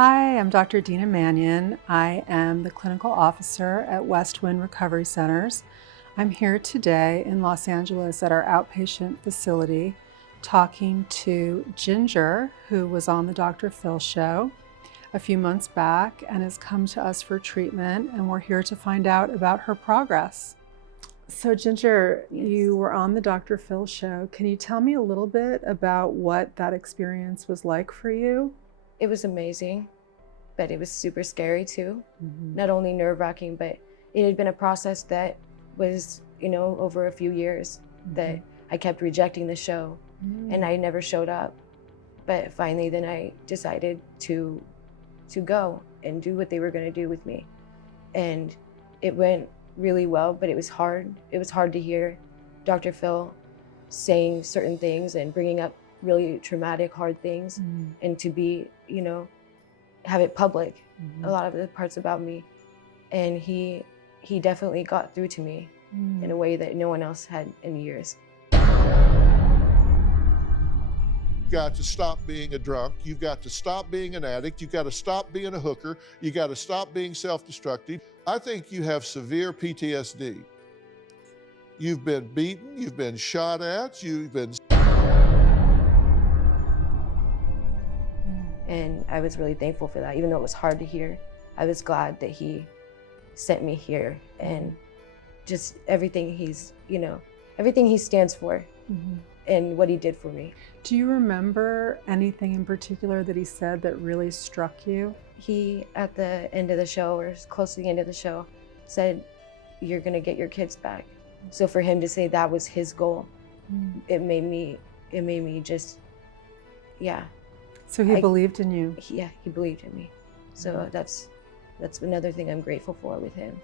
Hi, I'm Dr. Deena Manion. I am the clinical officer at Westwind Recovery Centers. I'm here today in Los Angeles at our outpatient facility talking to Ginger, who was on the Dr. Phil show a few months back and has come to us for treatment, and we're here to find out about her progress. So Ginger, Yes. You were on the Dr. Phil show. Can you tell me a little bit about what that experience was like for you? It was amazing, but it was super scary too. Mm-hmm. Not only nerve-wracking, but it had been a process that was, over a few years that I kept rejecting the show and I never showed up. But finally, then I decided to go and do what they were going to do with me. And it went really well, but it was hard. It was hard to hear Dr. Phil saying certain things and bringing up really traumatic, hard things, and to be, have it public, a lot of the parts about me. And he definitely got through to me in a way that no one else had in years. You've got to stop being a drunk. You've got to stop being an addict. You've got to stop being a hooker. You got to stop being self-destructive. I think you have severe PTSD. You've been beaten, you've been shot at, you've been... And I was really thankful for that. Even though it was hard to hear, I was glad that he sent me here and just everything everything he stands for and what he did for me. Do you remember anything in particular that he said that really struck you? He, at the end of the show, or close to the end of the show, said, "You're gonna get your kids back." So for him to say that was his goal, it made me just, yeah. So he believed in you? Yeah, he believed in me. So that's another thing I'm grateful for with him.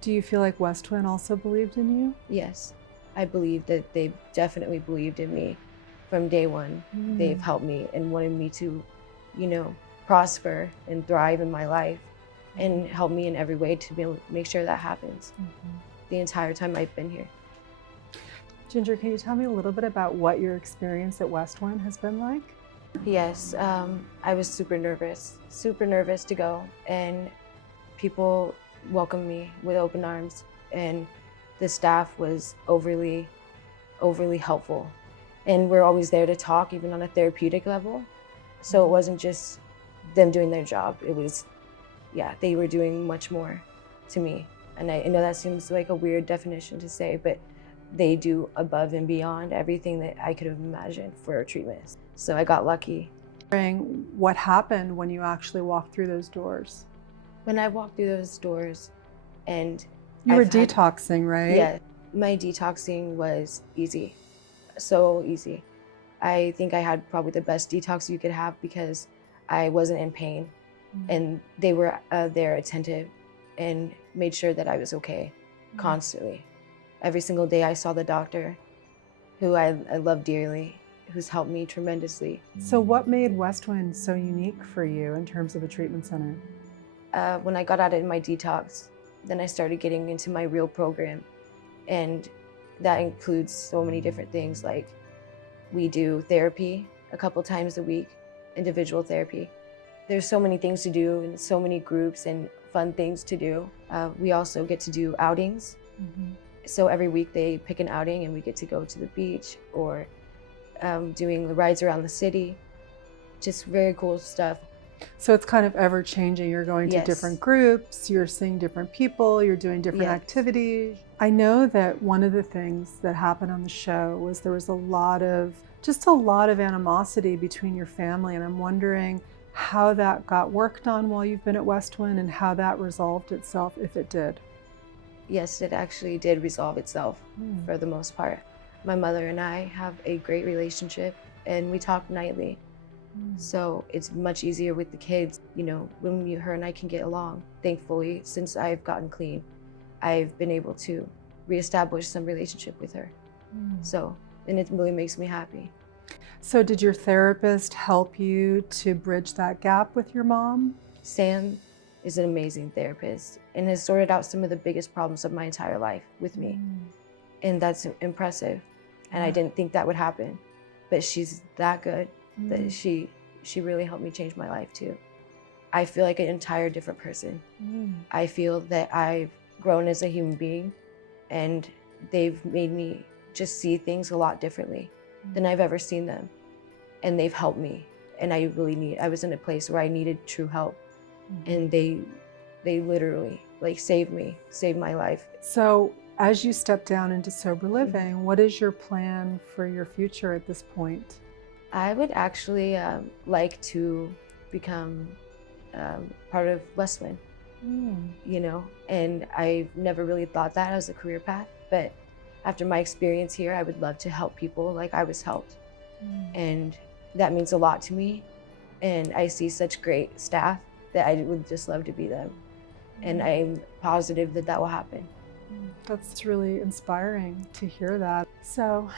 Do you feel like Westwind also believed in you? Yes, I believe that they definitely believed in me from day one. They've helped me and wanted me to, prosper and thrive in my life and help me in every way to be able to make sure that happens the entire time I've been here. Ginger, can you tell me a little bit about what your experience at Westwind has been like? Yes, I was super nervous to go, and people welcomed me with open arms, and the staff was overly helpful. And we're always there to talk, even on a therapeutic level. So it wasn't just them doing their job. It was, they were doing much more to me. And I know that seems like a weird definition to say, but they do above and beyond everything that I could have imagined for treatment. So I got lucky. What happened when you actually walked through those doors? When I walked through those doors and you were detoxing, right? Yeah, my detoxing was easy, so easy. I think I had probably the best detox you could have because I wasn't in pain and they were there attentive and made sure that I was okay constantly. Every single day I saw the doctor, who I love dearly, who's helped me tremendously. So what made Westwind so unique for you in terms of a treatment center? When I got out of my detox, then I started getting into my real program. And that includes so many different things, like we do therapy a couple times a week, individual therapy. There's so many things to do and so many groups and fun things to do. We also get to do outings. So every week they pick an outing and we get to go to the beach or doing the rides around the city. Just very cool stuff. So it's kind of ever changing. You're going to different groups, you're seeing different people, you're doing different activities. I know that one of the things that happened on the show was there was a lot of animosity between your family, and I'm wondering how that got worked on while you've been at Westwind and how that resolved itself, if it did. Yes, it actually did resolve itself for the most part. My mother and I have a great relationship and we talk nightly. So it's much easier with the kids, when her and I can get along. Thankfully, since I've gotten clean, I've been able to reestablish some relationship with her. And it really makes me happy. So did your therapist help you to bridge that gap with your mom? Sam is an amazing therapist and has sorted out some of the biggest problems of my entire life with me. And that's impressive. And I didn't think that would happen, but she's that good that she really helped me change my life too. I feel like an entire different person. I feel that I've grown as a human being, and they've made me just see things a lot differently than I've ever seen them. And they've helped me. And I was in a place where I needed true help. And they literally like saved my life. So as you step down into sober living, what is your plan for your future at this point? I would actually like to become part of Westwind, you know, and I never really thought that as a career path, but after my experience here, I would love to help people like I was helped. And that means a lot to me. And I see such great staff that I would just love to be them. And I'm positive that that will happen. That's really inspiring to hear that. So,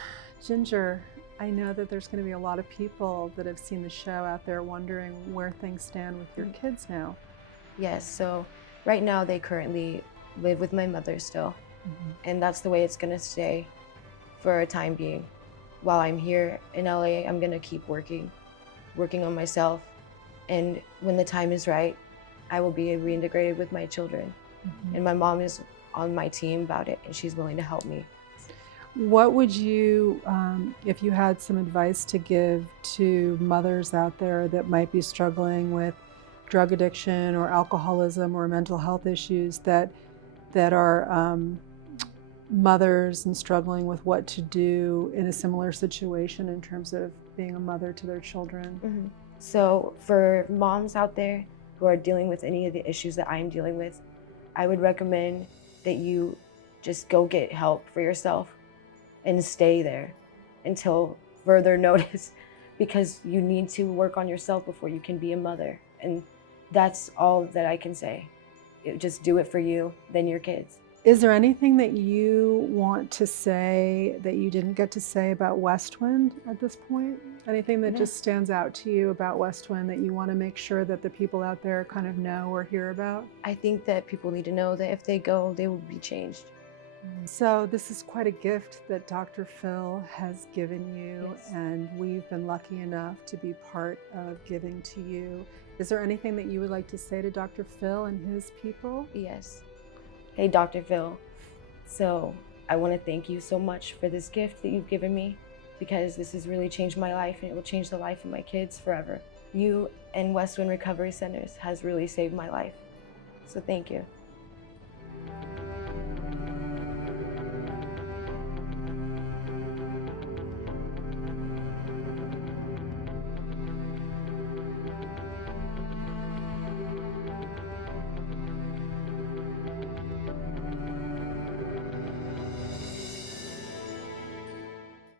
Ginger, I know that there's going to be a lot of people that have seen the show out there wondering where things stand with your kids now. Yes, so right now they currently live with my mother still. And that's the way it's going to stay for a time being. While I'm here in LA, I'm going to keep working on myself. And when the time is right, I will be reintegrated with my children. And my mom is on my team about it, and she's willing to help me. What would you, if you had some advice to give to mothers out there that might be struggling with drug addiction or alcoholism or mental health issues that are mothers and struggling with what to do in a similar situation in terms of being a mother to their children? So for moms out there who are dealing with any of the issues that I'm dealing with, I would recommend that you just go get help for yourself and stay there until further notice, because you need to work on yourself before you can be a mother. And that's all that I can say. Just do it for you, then your kids. Is there anything that you want to say that you didn't get to say about Westwind at this point? Anything that just stands out to you about Westwind that you want to make sure that the people out there kind of know or hear about? I think that people need to know that if they go, they will be changed. So this is quite a gift that Dr. Phil has given you, and we've been lucky enough to be part of giving to you. Is there anything that you would like to say to Dr. Phil and his people? Yes. Hey, Dr. Phil. So I want to thank you so much for this gift that you've given me, because this has really changed my life, and it will change the life of my kids forever. You and Westwind Recovery Centers has really saved my life. So thank you.